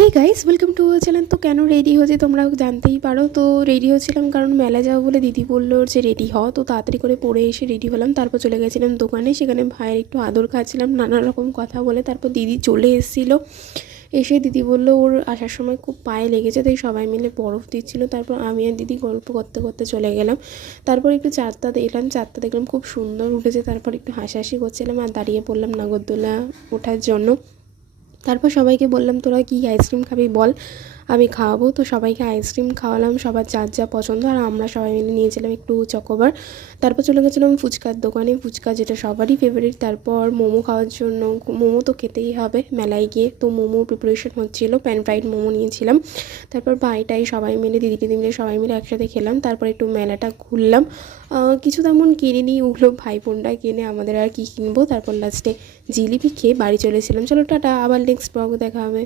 Hey guys, welcome to our channel. তো কেন ready হয়েছে তোমরা জানতেই পারো। তো রেডি হচ্ছিলাম কারণ মেলা যাবো বলে দিদি বললো যে রেডি হও। তো তাড়াতাড়ি করে পরে এসে রেডি হলাম। তারপর চলে গেছিলাম দোকানে, সেখানে ভাইয়ের একটু আদর খাচ্ছিলাম নানা রকম কথা বলে। তারপর দিদি চলে এসেছিলো। এসে দিদি বললো ওর আসার সময় খুব পায়ে লেগেছে, তাই সবাই মিলে বরফ দিচ্ছিলো। তারপর আমি আর দিদি গল্প করতে করতে চলে গেলাম। তারপর একটু চাঁদটা দেখলাম, খুব সুন্দর উঠেছে। তারপর একটু হাসাহাসি করছিলাম আর দাঁড়িয়ে পড়লাম নাগরদোলা ওঠার জন্য। তারপর সবাইকে বললাম তোরা কি আইসক্রিম খাবি বল, আমি খাওয়াবো। তো সবাইকে আইসক্রিম খাওয়ালাম, সবার যার যা পছন্দ। আর আমরা সবাই মিলে নিয়েছিলাম একটু চকোবার। তারপর চলে গেছিলাম ফুচকার দোকানে, ফুচকা যেটা সবারই ফেভারিট। তারপর মোমো খাওয়ার জন্য, মোমো তো খেতেই হবে মেলায় গিয়ে। তো মোমো প্রিপারেশন হচ্ছিলো, প্যান ফ্রাইড মোমো নিয়েছিলাম। তারপর ভাইটাই সবাই মিলে, দিদি টিদি মিলে সবাই মিলে একসাথে খেলাম। তারপর একটু মেলাটা ঘুরলাম। কিছু তেমন কিনিনি, ওগুলো ভাইবোনরা কিনে, আমাদের আর কি কিনবো। তারপর লাস্টে জিলিপি খেয়ে বাড়ি চলেছিলাম। চলো টাটা, আবার নেক্সট ব্লগে দেখা হবে।